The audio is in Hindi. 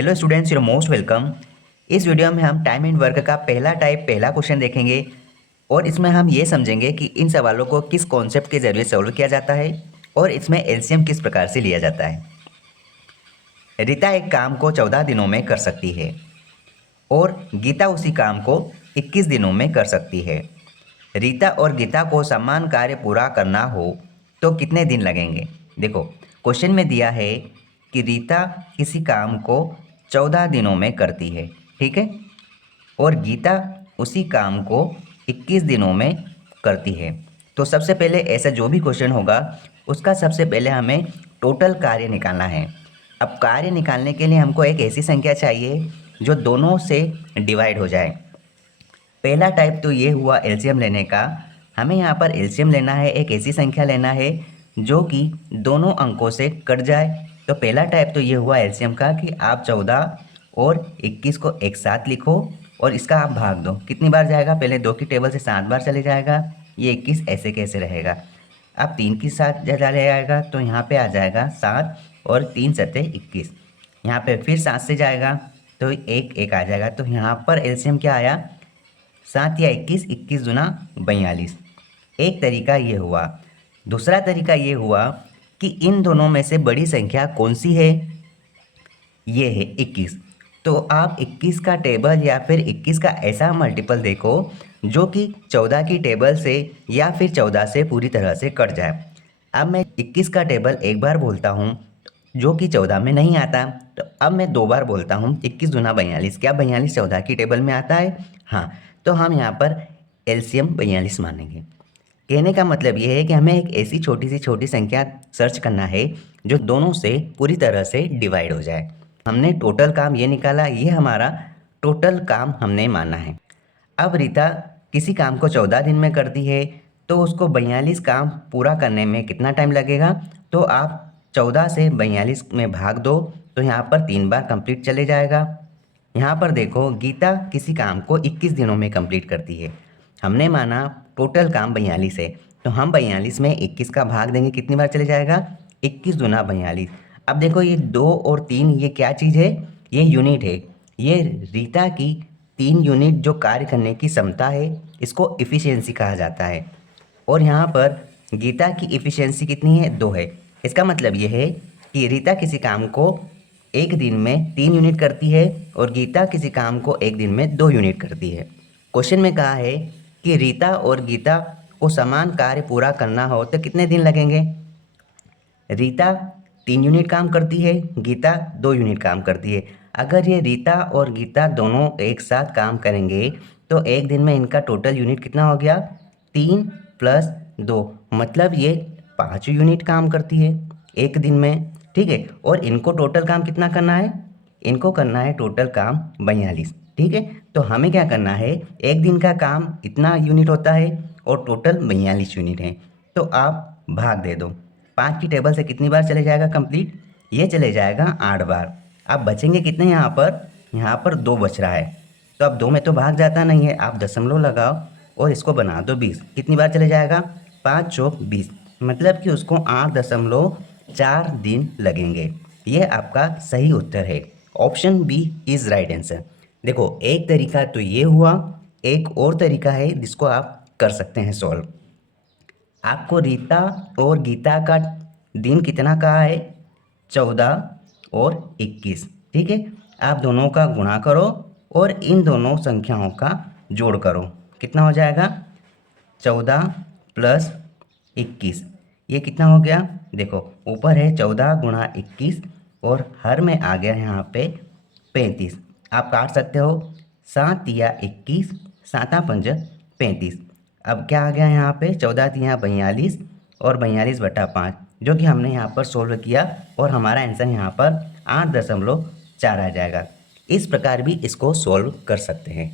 Hello students, your most welcome. इस वीडियो में हम टाइम एंड वर्क का पहला टाइप पहला क्वेश्चन देखेंगे और इसमें हम ये समझेंगे कि इन सवालों को किस कॉन्सेप्ट के जरिए सॉल्व किया जाता है और इसमें एलसीएम किस प्रकार से लिया जाता है। रीता एक काम को 14 दिनों में कर सकती है और गीता उसी काम को 21 दिनों में कर सकती है। रीता और गीता को समान कार्य पूरा करना हो तो कितने दिन लगेंगे। देखो, क्वेश्चन में दिया है कि रीता किसी काम को 14 दिनों में करती है, ठीक है, और गीता उसी काम को 21 दिनों में करती है। तो सबसे पहले ऐसा जो भी क्वेश्चन होगा उसका सबसे पहले हमें टोटल कार्य निकालना है। अब कार्य निकालने के लिए हमको एक ऐसी संख्या चाहिए जो दोनों से डिवाइड हो जाए। पहला टाइप तो ये हुआ एलसीएम लेने का। हमें यहाँ पर एलसीएम लेना है, एक ऐसी संख्या लेना है जो कि दोनों अंकों से कट जाए। तो पहला टाइप तो ये हुआ एलसीएम का कि आप 14 और 21 को एक साथ लिखो और इसका आप भाग दो। कितनी बार जाएगा, पहले 2 की टेबल से 7 बार चले जाएगा, ये 21 ऐसे कैसे रहेगा। अब 3 की साथ चले जाएगा तो यहाँ पे आ जाएगा 7 और 3 सत्ते 21। यहाँ पे फिर 7 से जाएगा तो एक एक आ जाएगा। तो यहाँ पर एलसीएम क्या आया, 7 या 21, 21 दूना 42। एक तरीका ये हुआ। दूसरा तरीका ये हुआ कि इन दोनों में से बड़ी संख्या कौन सी है, ये है 21। तो आप 21 का टेबल या फिर 21 का ऐसा मल्टीपल देखो जो कि 14 की टेबल से या फिर 14 से पूरी तरह से कट जाए। अब मैं 21 का टेबल एक बार बोलता हूँ जो कि 14 में नहीं आता, तो अब मैं 2 बार बोलता हूँ 21 दूना 42। क्या 42 14 की टेबल में आता है? हाँ, तो हम यहाँ पर एलसीएम 42 मानेंगे। कहने का मतलब ये है कि हमें एक ऐसी छोटी सी छोटी संख्या सर्च करना है जो दोनों से पूरी तरह से डिवाइड हो जाए। हमने टोटल काम ये निकाला, ये हमारा टोटल काम हमने माना है। अब रीता किसी काम को 14 दिन में करती है तो उसको 42 काम पूरा करने में कितना टाइम लगेगा। तो आप 14 से 42 में भाग दो तो यहाँ पर 3 बार कंप्लीट चले जाएगा। यहाँ पर देखो, गीता किसी काम को 21 दिनों में कंप्लीट करती है। हमने माना टोटल काम 42 है तो हम 42 में 21 का भाग देंगे, कितनी बार चले जाएगा, 21 दूना 42। अब देखो, ये 2 और 3 ये क्या चीज़ है, ये यूनिट है। ये रीता की 3 यूनिट जो कार्य करने की क्षमता है, इसको इफ़िशियंसी कहा जाता है। और यहाँ पर गीता की इफ़िशियंसी कितनी है, 2 है। इसका मतलब ये है कि रीता किसी काम को एक दिन में 3 यूनिट करती है और गीता किसी काम को एक दिन में 2 यूनिट करती है। क्वेश्चन में कहा है कि रीता और गीता को समान कार्य पूरा करना हो तो कितने दिन लगेंगे। रीता 3 यूनिट काम करती है, गीता 2 यूनिट काम करती है। अगर ये रीता और गीता दोनों एक साथ काम करेंगे तो एक दिन में इनका टोटल यूनिट कितना हो गया, 3 + 2, मतलब ये 5 यूनिट काम करती है एक दिन में, ठीक है। और इनको टोटल काम कितना करना है, इनको करना है टोटल काम 42, ठीक है। तो हमें क्या करना है, एक दिन का काम इतना यूनिट होता है और टोटल 42 यूनिट है। तो आप भाग दे दो, 5 की टेबल से कितनी बार चले जाएगा कंप्लीट, ये चले जाएगा 8 बार। अब बचेंगे कितने, यहाँ पर 2 बच रहा है। तो अब 2 में तो भाग जाता नहीं है, आप दशमलव लगाओ और इसको बना दो 20। कितनी बार चले जाएगा, 5 चौक 20, मतलब कि उसको 8.4 दिन लगेंगे। ये आपका सही उत्तर है। Option B is right answer. देखो, एक तरीका तो ये हुआ, एक और तरीका है जिसको आप कर सकते हैं सॉल्व। आपको रीता और गीता का दिन कितना कहा है, 14 और 21, ठीक है। आप दोनों का गुणा करो और इन दोनों संख्याओं का जोड़ करो, कितना हो जाएगा, 14 + 21, ये कितना हो गया। देखो, ऊपर है 14 × 21 और हर में आ गया यहाँ पे 35। आप काट सकते हो, 7 या 21, 7 5 35। अब क्या आ गया यहाँ पे, 14 तिया 42 और 42/5, जो कि हमने यहाँ पर सोल्व किया और हमारा आंसर यहाँ पर 8.4 आ जाएगा। इस प्रकार भी इसको सोल्व कर सकते हैं।